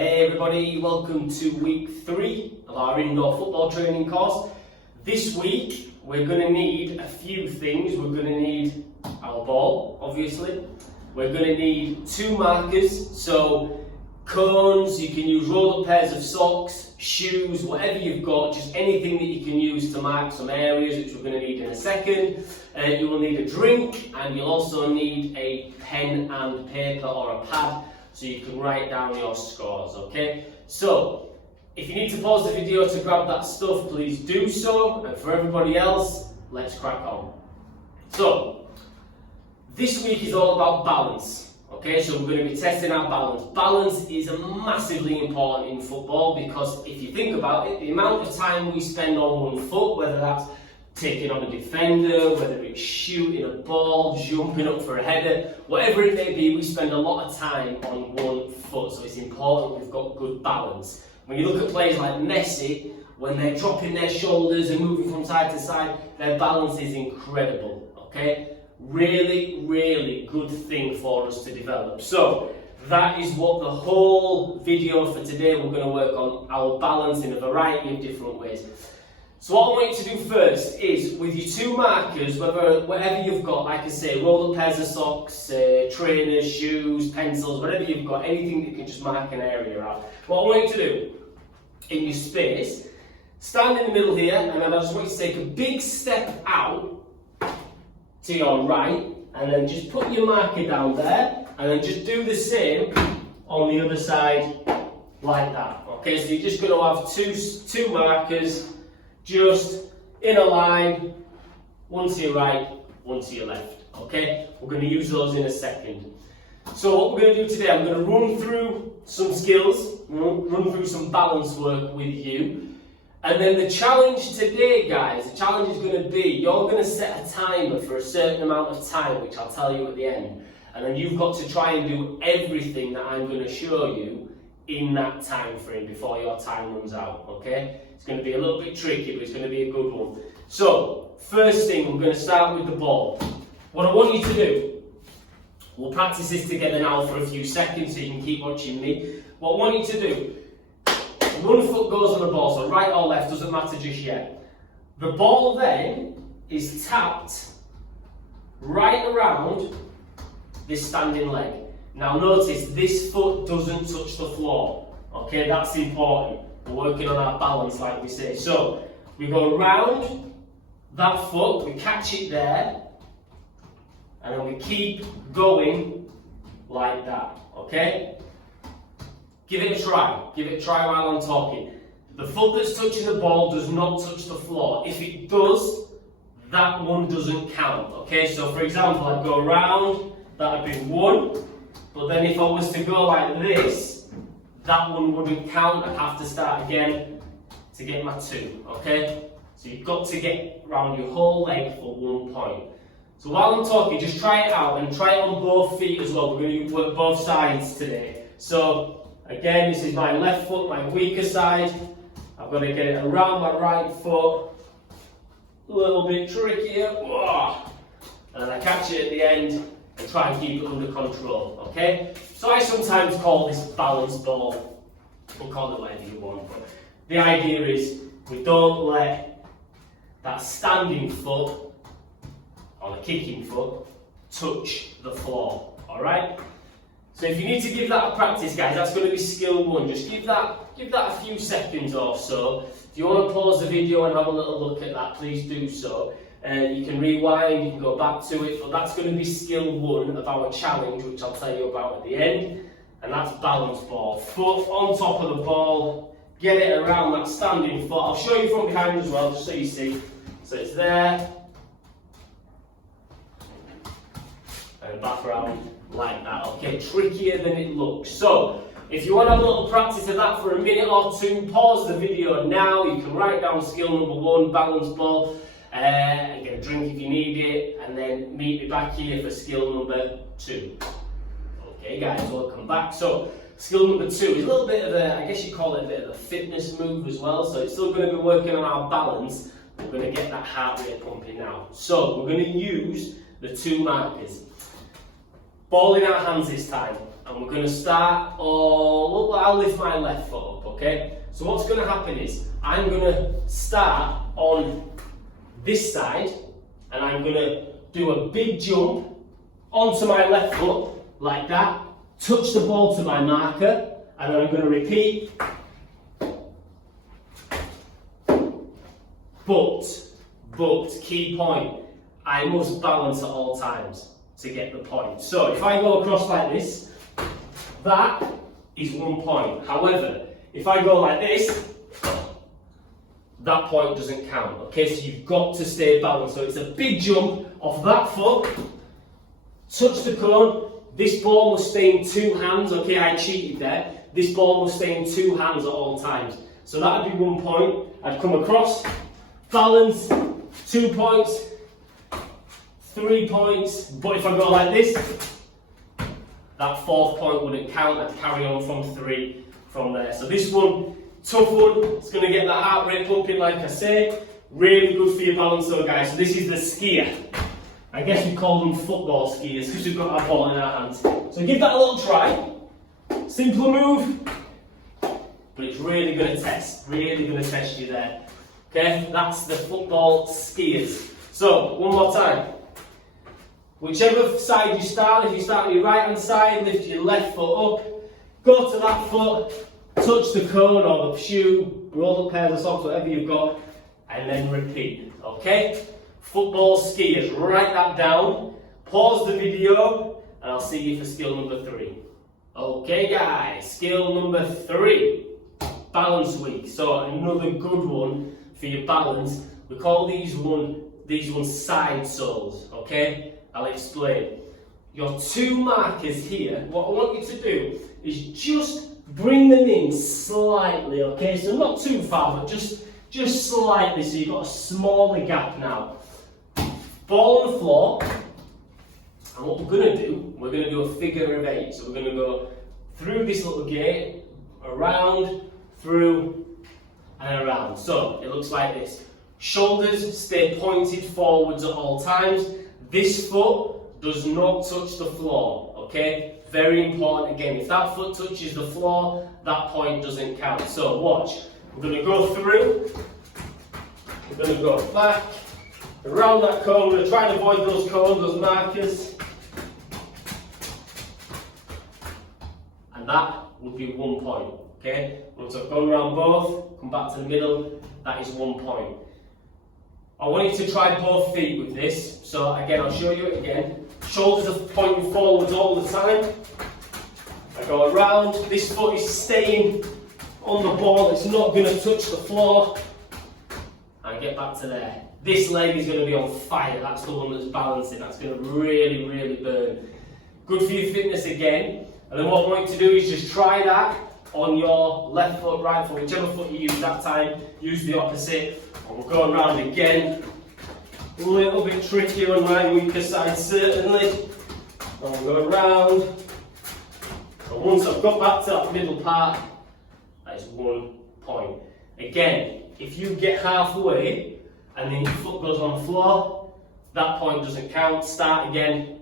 Hey everybody, welcome to week 3 of our indoor football training course. This week we're going to need a few things. We're going to need our ball, obviously. We're going to need 2 markers, so cones, you can use rolled up pairs of socks, shoes, whatever you've got, just anything that you can use to mark some areas, which we're going to need in a second. You will need a drink, and you'll also need a pen and paper or a pad, so you can write down your scores, okay? So, if you need to pause the video to grab that stuff, please do so, and for everybody else, let's crack on. So, this week is all about balance, okay? So we're going to be testing our balance. Balance is massively important in football because if you think about it, the amount of time we spend on one foot, whether that's taking on a defender, whether it's shooting a ball, jumping up for a header, whatever it may be, we spend a lot of time on one foot, so it's important we've got good balance. When you look at players like Messi, when they're dropping their shoulders and moving from side to side, their balance is incredible, okay? Really, really good thing for us to develop. So, that is what the whole video for today, we're going to work on our balance in a variety of different ways. So what I want you to do first is, with your 2 markers, whatever you've got, like I say, roll up pairs of socks, trainers, shoes, pencils, whatever you've got, anything that can just mark an area out. What I want you to do, in your space, stand in the middle here, and then I just want you to take a big step out to your right, and then just put your marker down there, and then just do the same on the other side, like that. Okay, so you're just going to have two markers, just in a line, one to your right, one to your left, okay? We're going to use those in a second. So what we're going to do today, I'm going to run through some skills, run through some balance work with you, and then the challenge today, guys, the challenge is going to be, you're going to set a timer for a certain amount of time, which I'll tell you at the end, and then you've got to try and do everything that I'm going to show you in that time frame before your time runs out, okay? It's going to be a little bit tricky, but it's going to be a good one. So, first thing, we're going to start with the ball. What I want you to do, we'll practice this together now for a few seconds so you can keep watching me. What I want you to do, one foot goes on the ball, so right or left, doesn't matter just yet. The ball then is tapped right around this standing leg. Now notice, this foot doesn't touch the floor, okay, that's important. We're working on our balance like we say. So, we go round that foot, we catch it there, and then we keep going like that, okay? Give it a try while I'm talking. The foot that's touching the ball does not touch the floor. If it does, that one doesn't count, okay? So for example, I'd go round, that would be 1, but then if I was to go like this, that one wouldn't count. I'd have to start again to get my 2, okay? So you've got to get around your whole leg for 1 point. So while I'm talking, just try it out and try it on both feet as well. We're going to work both sides today. So again, this is my left foot, my weaker side. I've got to get it around my right foot. A little bit trickier. And I catch it at the end and try and keep it under control, okay? So I sometimes call this balance ball. We'll call it whatever you want, but the idea is we don't let that standing foot or the kicking foot touch the floor, alright? So if you need to give that a practice, guys, that's going to be skill 1. Just give that a few seconds or so. If you want to pause the video and have a little look at that, please do so. You can rewind, you can go back to it, but that's going to be skill 1 of our challenge, which I'll tell you about at the end, and that's balance ball. Foot on top of the ball, get it around that standing foot. I'll show you from behind as well, just so you see. So it's there, and back around like that. Okay, trickier than it looks. So, if you want to have a little practice of that for a minute or 2, pause the video now. You can write down skill number 1, balance ball. And get a drink if you need it, and then meet me back here for skill number 2. Okay guys, welcome back. So, skill number 2 is a little bit of a, I guess you call it a bit of a fitness move as well, so it's still going to be working on our balance. We're going to get that heart rate pumping now. So, we're going to use the 2 markers. Ball in our hands this time. and we're going to start, well, I'll lift my left foot up, okay? So what's going to happen is, I'm going to start on this side, and I'm going to do a big jump onto my left foot, like that, touch the ball to my marker, and then I'm going to repeat. But, key point, I must balance at all times to get the point. So if I go across like this, that is 1 point. However, if I go like this, that point doesn't count. Okay, so you've got to stay balanced. So it's a big jump off that foot, touch the cone. This ball must stay in 2 hands. Okay, I cheated there. This ball must stay in 2 hands at all times. So that would be 1 point. I'd come across, balance, 2 points, 3 points. But if I go like this, that 4th point wouldn't count. I'd carry on from 3 from there. So this one, tough one. It's going to get that heart rate pumping, like I say. Really good for your balance though, guys. So this is the skier. I guess we call them football skiers because we've got our ball in our hands. So give that a little try. Simple move, but it's really going to test. Really going to test you there. Okay, that's the football skiers. So, one more time. Whichever side you start, if you start on your right hand side, lift your left foot up, go to that foot, touch the cone or the shoe, roll up pairs of socks, whatever you've got, and then repeat. Okay? Football skiers, write that down, pause the video, and I'll see you for skill number 3. Okay guys, skill number 3, balance week. So another good one for your balance. We call these ones side soles, okay? I'll explain. Your 2 markers here, what I want you to do is just bring them in slightly, okay? So not too far, but just slightly, so you've got a smaller gap now. Ball on the floor, and what we're going to do a figure of 8. So we're going to go through this little gate, around, through, and around. So it looks like this. Shoulders stay pointed forwards at all times. This foot does not touch the floor, okay? Very important again. If that foot touches the floor, that point doesn't count. So watch. We're going to go through. We're going to go back, around that cone. We're going to try and avoid those cones, those markers. And that would be 1 point, okay? So go around both, come back to the middle, that is 1 point. I want you to try both feet with this. So again, I'll show you it again. Shoulders are pointing forwards all the time. I go around, this foot is staying on the ball, it's not going to touch the floor. And get back to there. This leg is going to be on fire, that's the one that's balancing, that's going to really, really burn. Good for your fitness again. And then what I want you to do is just try that on your left foot, right foot, whichever foot you use that time, use the opposite. And we'll go around again. A little bit trickier on my weaker side, certainly. And we'll go around. And once I've got back to that middle part, that is 1 point. Again, if you get halfway and then your foot goes on the floor, that point doesn't count. Start again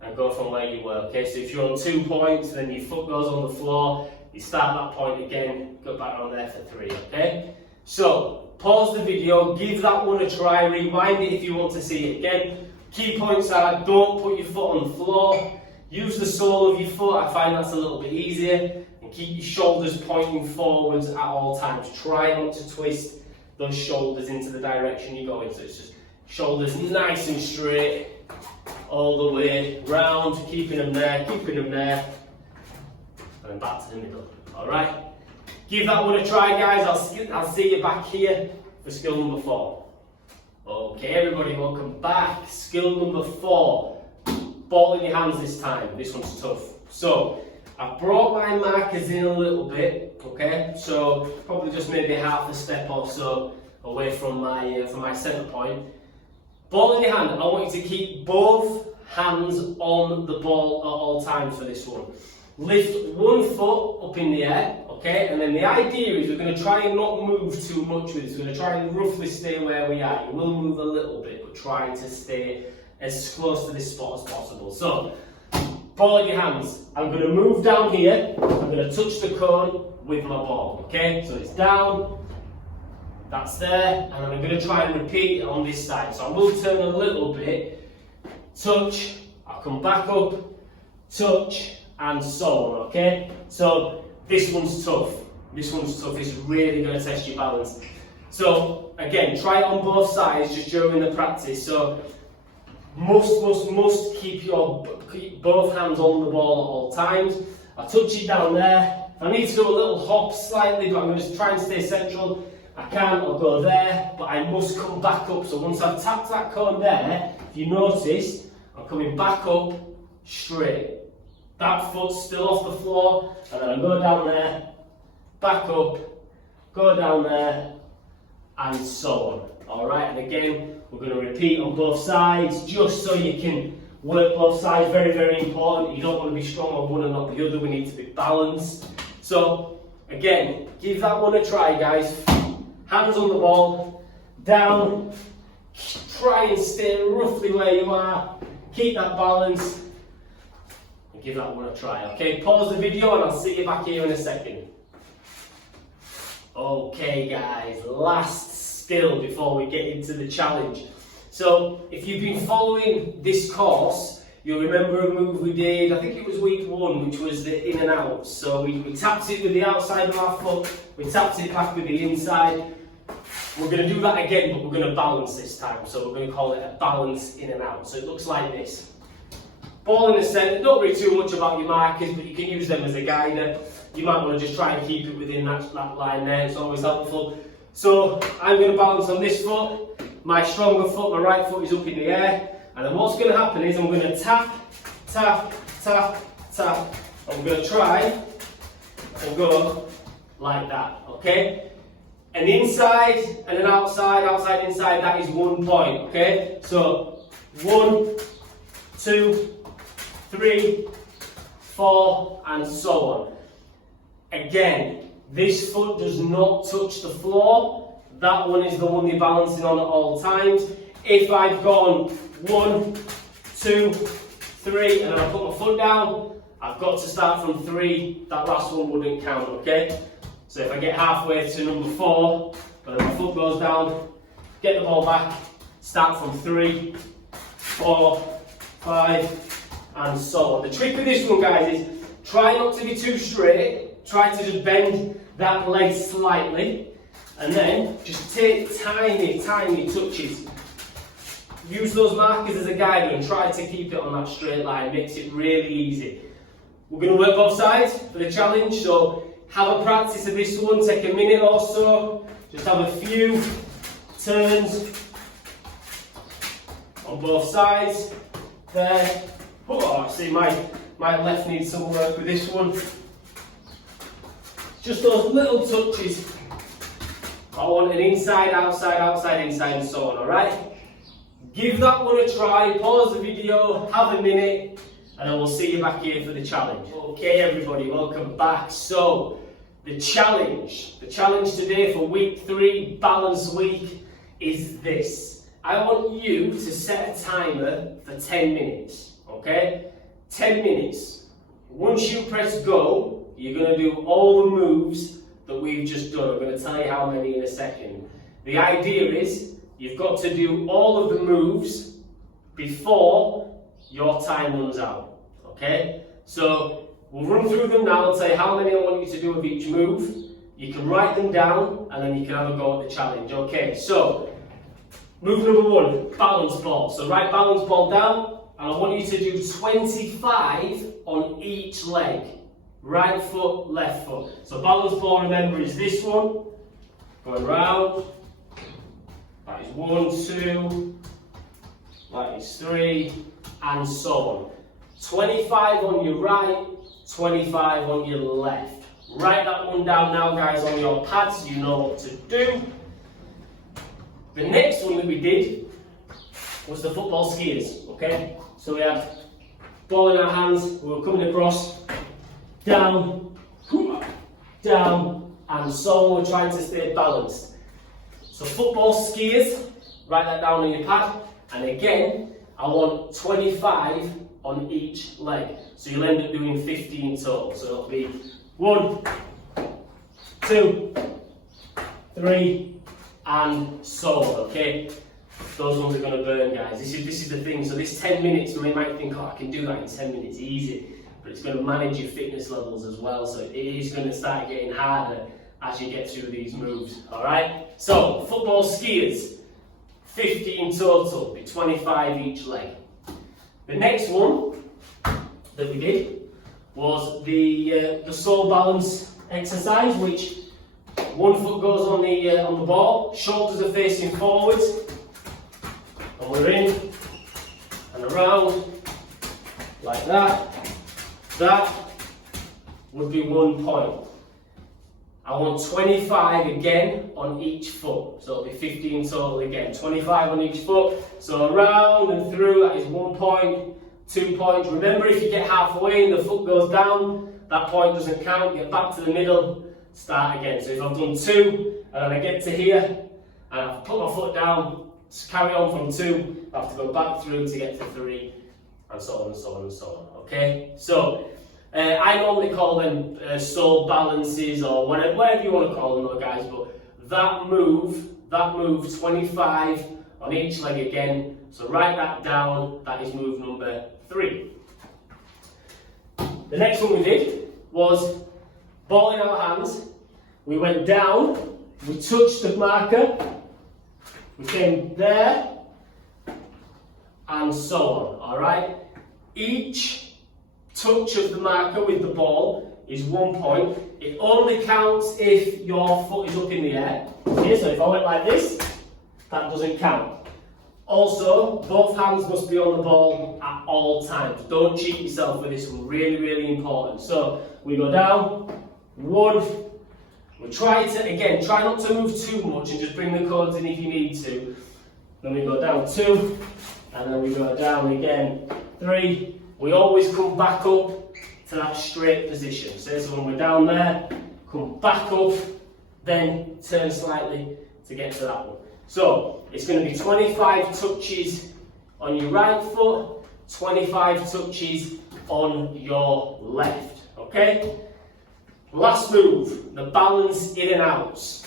and go from where you were. Okay, so if you're on 2 points, then your foot goes on the floor, you start that point again, go back on there for 3, okay? So, pause the video, give that one a try, rewind it if you want to see it again. Key points are, don't put your foot on the floor, use the sole of your foot, I find that's a little bit easier, and keep your shoulders pointing forwards at all times. Try not to twist those shoulders into the direction you're going, so it's just shoulders nice and straight, all the way round, keeping them there, and then back to the middle. Alright? Give that one a try, guys. I'll see you back here for skill number 4. Okay, everybody, welcome back. Skill number 4. Ball in your hands this time. This one's tough. So, I've brought my markers in a little bit, okay? So, probably just maybe half a step or so away from my centre point. Ball in your hand, I want you to keep both hands on the ball at all times for this one. Lift one foot up in the air, okay? And then the idea is we're going to try and not move too much with this. We're going to try and roughly stay where we are. You will move a little bit, but try to stay as close to this spot as possible. So, ball in your hands. I'm going to move down here. I'm going to touch the cone with my ball. Okay, so it's down. That's there, and I'm going to try and repeat it on this side. So I will turn a little bit, touch, I'll come back up, touch, and so on, okay? So this one's tough. This one's tough. It's really going to test your balance. So again, try it on both sides just during the practice. So must keep both hands on the ball at all times. I touch it down there. If I need to do a little hop slightly, but I'm going to try and stay central. I can, I'll go there, but I must come back up. So once I've tapped that cone there, if you notice, I'm coming back up straight. That foot's still off the floor, and then I go down there, back up, go down there, and so on. Alright, and again, we're going to repeat on both sides, just so you can work both sides. Very, very important. You don't want to be strong on one and not the other. We need to be balanced. So, again, give that one a try, guys. Hands on the ball, down, try and stay roughly where you are, keep that balance, and give that one a try. Okay, pause the video and I'll see you back here in a second. Okay guys, last skill before we get into the challenge. So, if you've been following this course, you'll remember a move we did, I think it was week 1, which was the in and out. So we tapped it with the outside of our foot, we tapped it back with the inside. We're going to do that again, but we're going to balance this time. So we're going to call it a balance in and out. So it looks like this. Ball in the centre, don't worry too much about your markers, but you can use them as a guide. You might want to just try and keep it within that line there, it's always helpful. So I'm going to balance on this foot, my stronger foot, my right foot is up in the air. And then what's going to happen is I'm going to tap, tap, tap, tap. I'm going to try and go like that, okay? An inside and an outside, outside, inside, that is 1 point, okay? So 1, 2, 3, 4, and so on. Again, this foot does not touch the floor. That one is the one you're balancing on at all times. If I've gone 1, 2, 3, and I put my foot down, I've got to start from 3. That last one wouldn't count, okay? So if I get halfway to number 4, but then my foot goes down, get the ball back, start from 3, 4, 5, and so on. The trick with this one, guys, is try not to be too straight, try to just bend that leg slightly, and then just take tiny, tiny touches. Use those markers as a guide and try to keep it on that straight line, makes it really easy. We're going to work both sides for the challenge, so have a practice of this one, take a minute or so, just have a few turns on both sides, there. Oh, see my left needs some work with this one. Just those little touches. I want an inside, outside, outside, inside, and so on, alright? Give that one a try, pause the video, have a minute, and then we'll see you back here for the challenge. Okay everybody, welcome back. So, the challenge today for week 3, balance week, is this. I want you to set a timer for 10 minutes, okay? 10 minutes. Once you press go, you're going to do all the moves that we've just done. I'm going to tell you how many in a second. The idea is, you've got to do all of the moves before your time runs out, okay? So, we'll run through them now and say how many I want you to do of each move. You can write them down and then you can have a go at the challenge, okay? So, move number 1, balance ball. So write balance ball down and I want you to do 25 on each leg. Right foot, left foot. So balance ball, remember, is this one. Going round. That is 1, 2. That is 3. And so on. 25 on your right, 25 on your left. Write that one down now, guys, on your pads so you know what to do. The next one that we did was the football skiers, okay? So we had ball in our hands, we were coming across, down, down, and so we're trying to stay balanced. So football skiers, write that down on your pad, and again, I want 25 on each leg. So you'll end up doing 15 total. So it'll be 1, 2, 3, and so on, okay? Those ones are going to burn, guys. This is the thing. So this 10 minutes, you might think, oh, I can do that in 10 minutes, easy. But it's going to manage your fitness levels as well. So it is going to start getting harder as you get through these moves, all right? So football skiers, 15 total, be 25 each leg. The next one that we did was the sole balance exercise, which one foot goes on the ball, shoulders are facing forwards, and we're in and around like that. That would be 1 point. I want 25 again on each foot, so it'll be 15 total again. 25 on each foot, so around and through, that is 1 point, 2 points. Remember, if you get halfway and the foot goes down, that point doesn't count. Get back to the middle, start again. So if I've done 2, and then I get to here, and I've put my foot down, carry on from 2, I have to go back through to get to 3, and so on and so on and so on, okay? So, I normally call them sole balances or whatever you want to call them, guys, but that move, 25 on each leg again, so write that down, that is move number 3. The next one we did was ball in our hands, we went down, we touched the marker, we came there, and so on, alright? Each touch of the marker with the ball is 1 point. It only counts if your foot is up in the air. Okay, so if I went like this, that doesn't count. Also, both hands must be on the ball at all times. Don't cheat yourself with this one, really, really important. So we go down, 1, we try not to move too much and just bring the cords in if you need to. Then we go down 2, and then we go down again, 3. We always come back up to that straight position. So when we're down there, come back up, then turn slightly to get to that one. So it's going to be 25 touches on your right foot, 25 touches on your left, okay? Last move, the balance in and outs.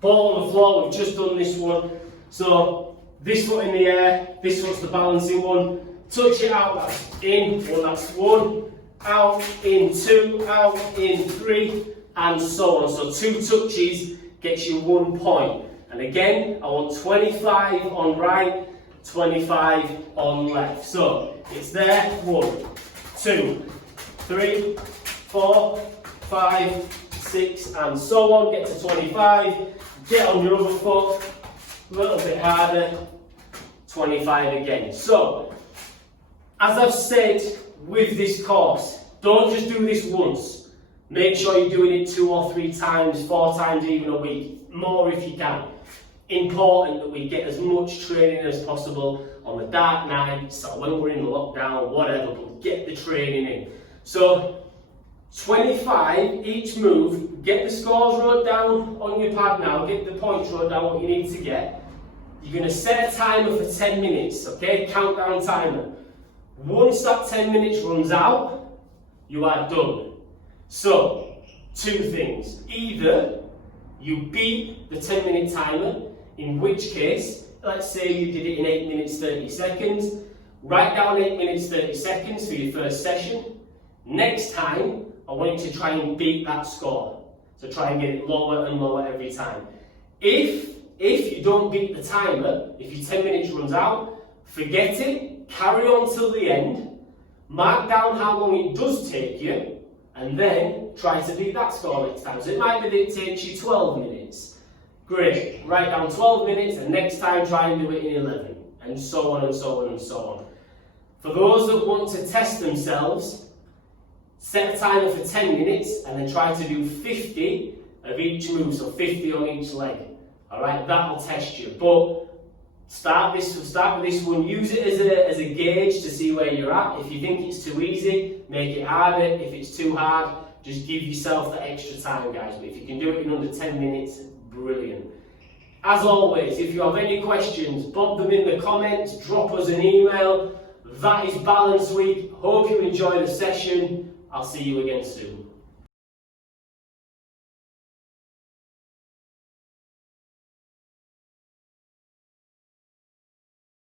Ball on the floor, we've just done this one. So this foot in the air, this foot's the balancing one. Touch it out, that's in, that's 1, out, in 2, out, in 3, and so on. So 2 touches gets you 1 point. And again, I want 25 on right, 25 on left. So it's there, 1, 2, 3, 4, 5, 6, and so on. Get to 25, get on your other foot, a little bit harder, 25 again. So, as I've said with this course, don't just do this once. Make sure you're doing it 2 or 3 times, 4 times even a week, more if you can. Important that we get as much training as possible on the dark nights, or when we're in lockdown, whatever, but get the training in. So, 25 each move, get the scores wrote down on your pad now, get the points wrote down, what you need to get. You're going to set a timer for 10 minutes, okay? Countdown timer. Once that 10 minutes runs out, you are done. So, 2 things. Either you beat the 10-minute timer, in which case, let's say you did it in 8 minutes 30 seconds, write down 8 minutes 30 seconds for your first session. Next time, I want you to try and beat that score. So try and get it lower and lower every time. If you don't beat the timer, if your 10 minutes runs out, forget it, carry on till the end, mark down how long it does take you, and then try to beat that score next time. So it might be that it takes you 12 minutes. Great, write down 12 minutes, and next time try and do it in 11, and so on and so on and so on. For those that want to test themselves, set a timer for 10 minutes, and then try to do 50 of each move, so 50 on each leg. Alright, that'll test you. But start with this one, use it as a gauge to see where you're at. If you think it's too easy, make it harder. If it's too hard, just give yourself the extra time, guys. But if you can do it in under 10 minutes, brilliant. As always, if you have any questions, bob them in the comments, drop us an email. That is Balance Week. Hope you enjoy the session. I'll see you again soon.